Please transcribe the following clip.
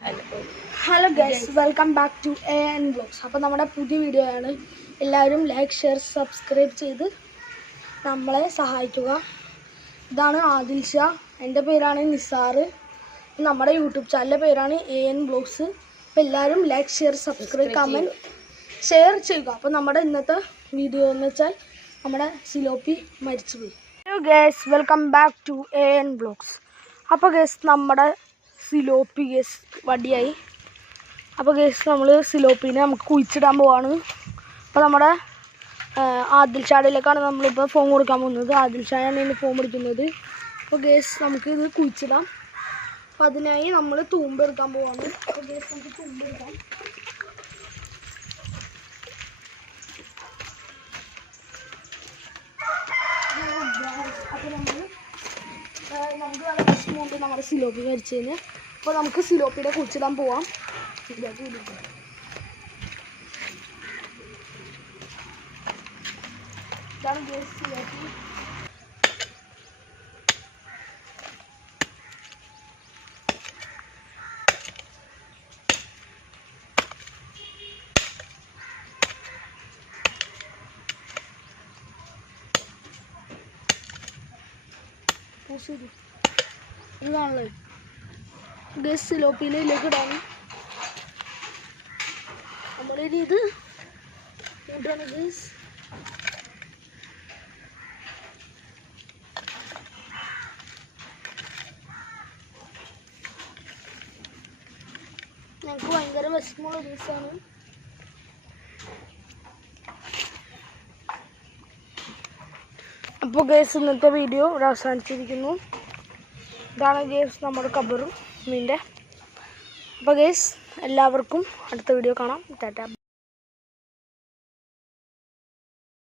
Hello guys welcome back to A N blogs അപ്പോൾ നമ്മുടെ പുതിയ വീഡിയോ ആണ്. എല്ലാവരും ലൈക്ക് ഷെയർ സബ്സ്ക്രൈബ് ചെയ്ത് നമ്മളെ സഹായിക്കുക. ഇതാണ് ആദിൽ ഷാ. എന്റെ പേരാണ് നിസാർ നമ്മുടെ യൂട്യൂബ് ചാനലിന്റെ പേരാണ് എ എൻ ബ്ലോഗ്സ് അപ്പോൾ എല്ലാവരും like share subscribe comment share ചെയ്യുക. അപ്പോൾ നമ്മുടെ ഇന്നത്തെ വീഡിയോ എന്ന് വെച്ചാൽ നമ്മുടെ സിലോപ്പി മരിച്ചുപോയി. Hello guys welcome back to A N blogs അപ്പോൾ ഗേസ് നമ്മുടെ സിലോപ്പി ഗസ് വടിയായി. അപ്പോൾ ഗസ് നമ്മൾ സിലോപ്പിനെ നമുക്ക് കുഴിച്ചിടാൻ പോവാണ്. അപ്പോൾ നമ്മുടെ ആദിൽ ഷാഡിലേക്കാണ് നമ്മളിപ്പോൾ ഫോം കൊടുക്കാൻ പോകുന്നത്. ആദിൽ ഷായാണ് ഇനി ഫോം കൊടുക്കുന്നത് അപ്പോൾ ഗസ് നമുക്ക് ഇത് കുഴിച്ചിടാം. അപ്പം അതിനായി നമ്മൾ തൂമ്പെടുക്കാൻ പോവാണ്. അപ്പോൾ ഗസ് നമുക്ക് തൂമ്പ് തൂമ്പെടുക്കാം അപ്പോൾ നമ്മൾ നമുക്ക് നല്ല വിഷമമുണ്ട് നമ്മുടെ സിലോപ്പി മരിച്ചതിന്. അപ്പോൾ നമുക്ക് സിലോപ്പിയുടെ കുറിച്ചിടാൻ പോവാം. ഇതാണ് ഗേസ് സിലോപ്പി. ഇതാണല്ലോ. ഗസ് സിലോപ്പിയിലേക്ക് ഇടാണ് നമ്മളിനി ഇത് ഇടാണ് ഗസ് ഞങ്ങൾക്ക് ഭയങ്കര വിഷമമുള്ള ദിവസമാണ് അപ്പോൾ ഗേസ് ഇന്നത്തെ വീഡിയോ ഇവിടെ അവസാനിച്ചിരിക്കുന്നു. ഇതാണ് ഗേസ് നമ്മുടെ കബറും മീന്റെ. അപ്പോൾ ഗേസ് എല്ലാവർക്കും അടുത്ത വീഡിയോ കാണാം. ടാറ്റ